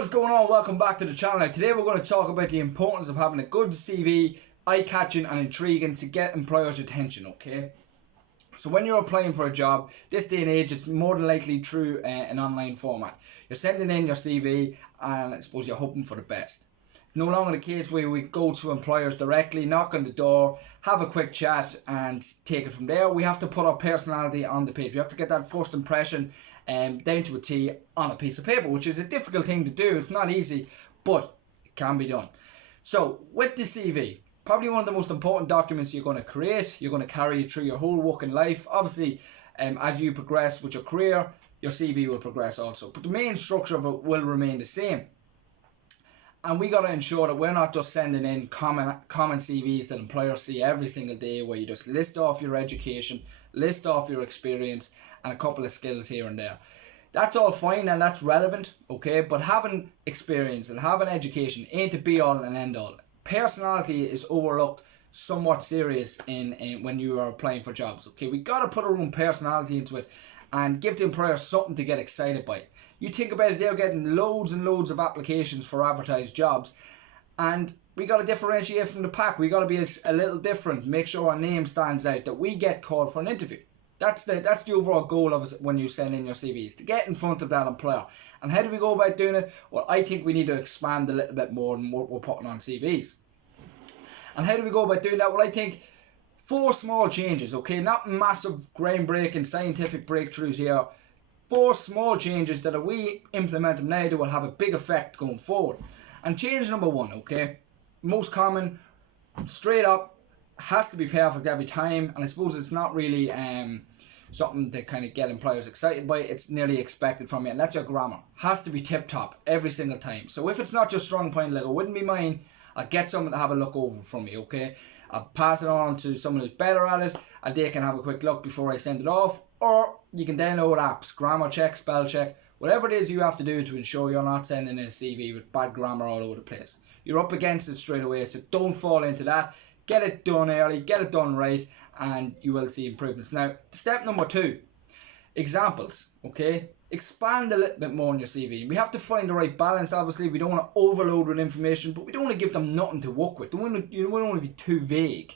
What is going on? Welcome back to the channel. Now, today we're going to talk about the importance of having a good CV, eye-catching and intriguing to get employers' attention, okay? So when you're applying for a job, this day and age, it's more than likely through an online format. You're sending in your CV and I suppose you're hoping for the best. No longer the case where we go to employers directly, knock on the door, have a quick chat and take it from there. We have to put our personality on the page. We have to get that first impression down to a T on a piece of paper, which is a difficult thing to do. It's not easy, but it can be done. So with the CV, probably one of the most important documents you're going to create. You're going to carry you through your whole working life. Obviously, as you progress with your career, your CV will progress also. But the main structure of it will remain the same. And we got to ensure that we're not just sending in common CVs that employers see every single day, where you just list off your education, list off your experience and a couple of skills here and there. That's all fine and that's relevant, okay? But having experience and having education ain't the be all and end all. Personality is overlooked somewhat serious in when you are applying for jobs, okay? We got to put our own personality into it and give the employer something to get excited by. You think about it, they're getting loads and loads of applications for advertised jobs, and we got to differentiate from the pack. We got to be a little different, make sure our name stands out, that we get called for an interview. That's the overall goal of it when you send in your CVs, to get in front of that employer. And how do we go about doing it? Well, I think we need to expand a little bit more than what we're putting on CVs. And how do we go about doing that? Well, I think 4 small changes, okay? Not massive groundbreaking scientific breakthroughs here. 4 small changes that if we implement them now, they will have a big effect going forward. And change number 1, okay? Most common, straight up, has to be perfect every time. And I suppose it's not really something to kind of get employers excited by. It's nearly expected from you, and that's your grammar. Has to be tip top every single time. So if it's not your strong point, like it wouldn't be mine, I'll get someone to have a look over from me, okay? I'll pass it on to someone who's better at it, and they can have a quick look before I send it off. Or you can download apps, grammar check, spell check, whatever it is you have to do to ensure you're not sending in a CV with bad grammar all over the place. You're up against it straight away, so don't fall into that. Get it done early, get it done right, and you will see improvements. Now, step number 2, examples, okay? Expand a little bit more on your CV. We have to find the right balance. Obviously, we don't want to overload with information, but we don't want to give them nothing to work with. You don't want to be too vague.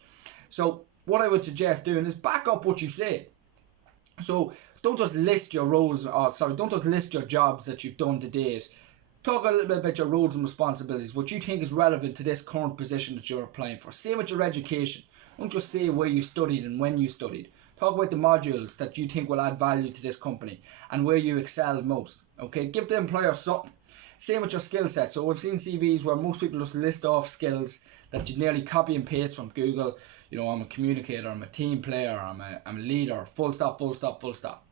So what I would suggest doing is back up what you say. So don't just list your roles, don't just list your jobs that you've done to date. Talk a little bit about your roles and responsibilities, what you think is relevant to this current position that you're applying for. Same with your education. Don't just say where you studied and when you studied. Talk about the modules that you think will add value to this company and where you excelled most. Okay, give the employer something. Same with your skill set. So we've seen CVs where most people just list off skills that you nearly copy and paste from Google. You know, I'm a communicator, I'm a team player, I'm a leader, full stop, full stop, full stop.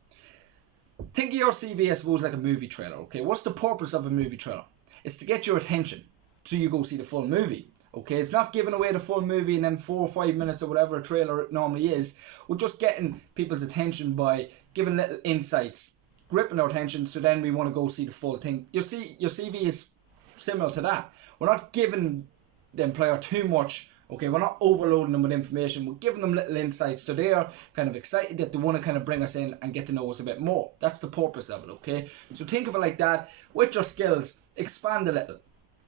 Think of your CV, I suppose, like a movie trailer, okay? What's the purpose of a movie trailer? It's to get your attention so you go see the full movie, okay? It's not giving away the full movie and then 4 or 5 minutes or whatever a trailer normally is. We're just getting people's attention by giving little insights, gripping their attention, so then we want to go see the full thing. Your CV is similar to that. We're not giving the employer too much. Okay, we're not overloading them with information. We're giving them little insights, so they are kind of excited that they want to kind of bring us in and get to know us a bit more. That's the purpose of it, okay? So think of it like that. With your skills, expand a little.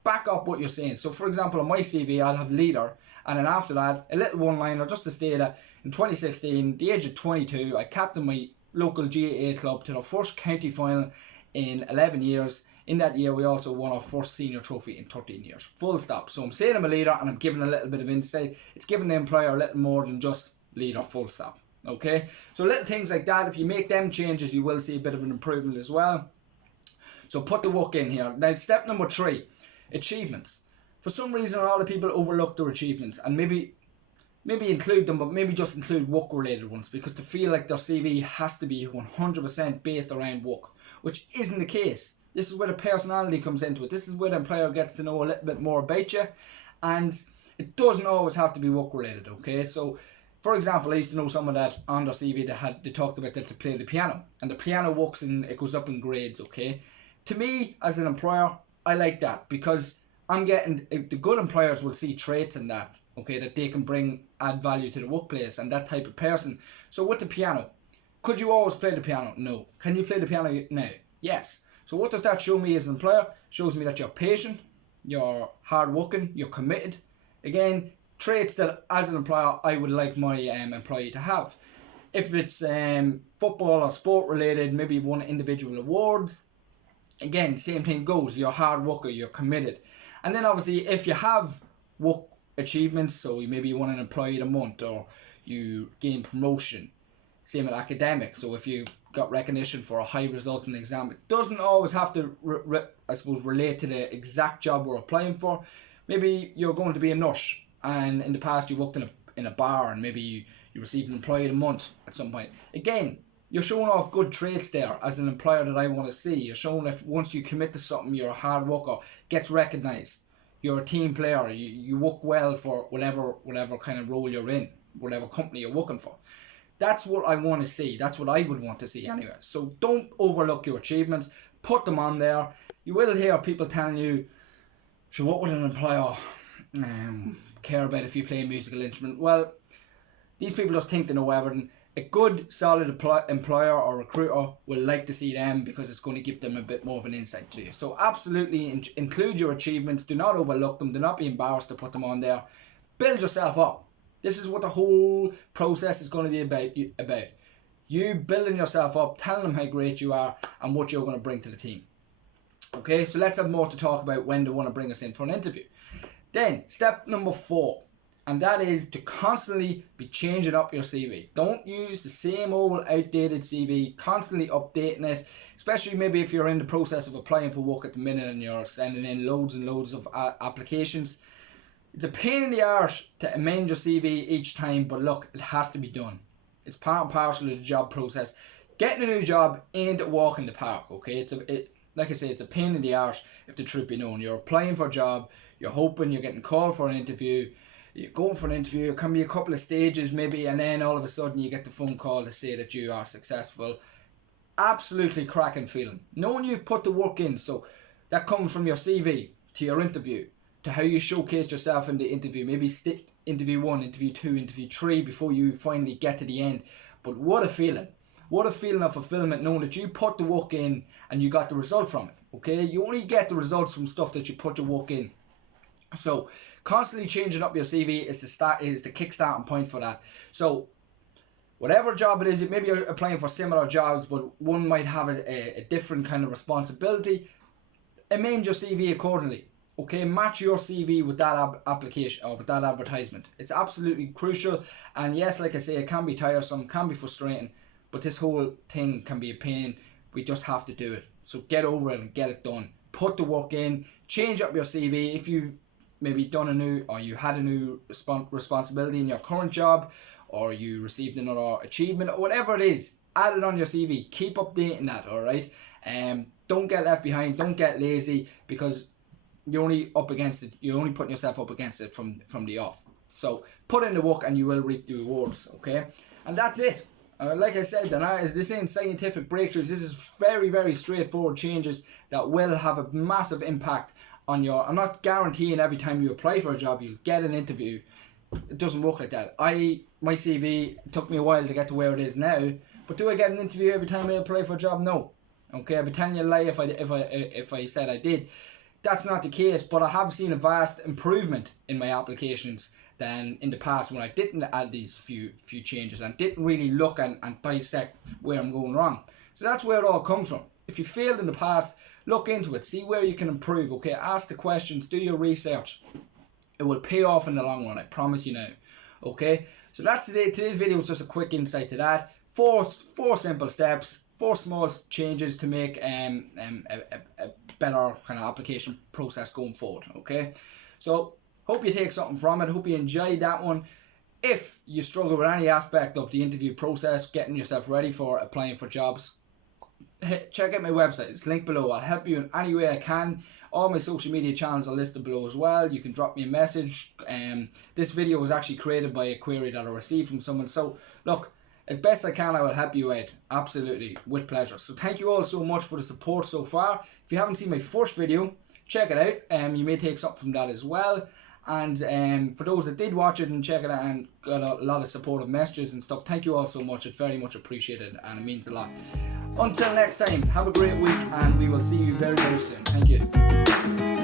Back up what you're saying. So for example, on my CV, I'll have leader, and then after that, a little one-liner just to state that in 2016, the age of 22, I captained my local GAA club to the first county final in 11 years. In that year, we also won our first senior trophy in 13 years. Full stop. So I'm saying I'm a leader and I'm giving a little bit of insight. It's giving the employer a little more than just leader, full stop. Okay? So little things like that, if you make them changes, you will see a bit of an improvement as well. So put the work in here. Now, step number 3, achievements. For some reason, a lot of people overlook their achievements and maybe include them, but maybe just include work-related ones because they feel like their CV has to be 100% based around work, which isn't the case. This is where the personality comes into it. This is where the employer gets to know a little bit more about you. And it doesn't always have to be work related, okay? So, for example, I used to know someone that on their CV they talked about that to play the piano. And the piano it goes up in grades, okay? To me, as an employer, I like that because the good employers will see traits in that, okay? That they can add value to the workplace and that type of person. So with the piano, could you always play the piano? No. Can you play the piano now? Yes. So what does that show me as an employer? It shows me that you're patient, you're hardworking, you're committed. Again, traits that as an employer I would like my employee to have. If it's football or sport related, maybe won individual awards. Again, same thing goes. You're a hard worker, you're committed. And then obviously if you have work achievements, so maybe you won an employee of the month or you gain promotion. Same with academics. So if you got recognition for a high result in an exam, it doesn't always have to relate to the exact job we're applying for. Maybe you're going to be a nurse and in the past you worked in a bar and maybe you received an employee of the month at some point. Again, you're showing off good traits there as an employer that I want to see. You're showing that once you commit to something, you're a hard worker, gets recognised. You're a team player. You work well for whatever kind of role you're in, whatever company you're working for. That's what I want to see. That's what I would want to see anyway. So don't overlook your achievements. Put them on there. You will hear people telling you, so what would an employer care about if you play a musical instrument? Well, these people just think they know everything. A good, solid employer or recruiter will like to see them because it's going to give them a bit more of an insight to you. So absolutely include your achievements. Do not overlook them. Do not be embarrassed to put them on there. Build yourself up. This is what the whole process is going to be about. You building yourself up, telling them how great you are and what you're going to bring to the team. Okay, so let's have more to talk about when they want to bring us in for an interview. Then, step number 4. And that is to constantly be changing up your CV. Don't use the same old outdated CV, constantly updating it, especially maybe if you're in the process of applying for work at the minute and you're sending in loads and loads of applications. It's a pain in the arse to amend your CV each time, but look, it has to be done. It's part and parcel of the job process. Getting a new job ain't a walk in the park, okay? Like I say, it's a pain in the arse if the truth be known. You're applying for a job, you're hoping you're getting called for an interview, you're going for an interview, it can be a couple of stages maybe, and then all of a sudden you get the phone call to say that you are successful. Absolutely cracking feeling. Knowing you've put the work in, so that comes from your CV to your interview, to how you showcased yourself in the interview, maybe interview 1, interview 2, interview 3 before you finally get to the end. But what a feeling. What a feeling of fulfillment knowing that you put the work in and you got the result from it. Okay, you only get the results from stuff that you put the work in. So constantly changing up your CV is the kick-starting point for that. So whatever job it is, maybe you're applying for similar jobs, but one might have a different kind of responsibility. Amend your CV accordingly. Okay, match your CV with that application or with that advertisement. It's absolutely crucial. And yes, like I say, it can be tiresome, can be frustrating, but this whole thing can be a pain. We just have to do it. So get over it and get it done. Put the work in. Change up your CV. If you've maybe you had a new responsibility in your current job, or you received another achievement, or whatever it is, add it on your CV. Keep updating that, alright? Don't get left behind. Don't get lazy, because you're only up against it. You're only putting yourself up against it from the off. So put in the work and you will reap the rewards, okay? And that's it. Like I said, this ain't scientific breakthroughs. This is very, very straightforward changes that will have a massive impact on your... I'm not guaranteeing every time you apply for a job you'll get an interview. It doesn't work like that. My CV took me a while to get to where it is now, but do I get an interview every time I apply for a job? No. Okay, I'd be telling you a lie if I said I did. That's not the case, but I have seen a vast improvement in my applications than in the past when I didn't add these few changes and didn't really look and dissect where I'm going wrong. So that's where it all comes from. If you failed in the past, look into it, see where you can improve, okay? Ask the questions, do your research. It will pay off in the long run, I promise you now, okay? So that's today's video was just a quick insight to that. Four simple steps, 4 small changes to make a better kind of application process going forward, okay? So hope you take something from it. Hope you enjoyed that one. If you struggle with any aspect of the interview process, getting yourself ready for applying for jobs, check out my website. It's linked below. I'll help you in any way I can. All my social media channels are listed below as well. You can drop me a message. This video was actually created by a query that I received from someone. So look, as best I can, I will help you out. Absolutely, with pleasure. So thank you all so much for the support so far. If you haven't seen my first video, check it out. You may take something from that as well. And for those that did watch it and check it out and got a lot of supportive messages and stuff, thank you all so much. It's very much appreciated and it means a lot. Until next time, have a great week and we will see you very, very soon. Thank you.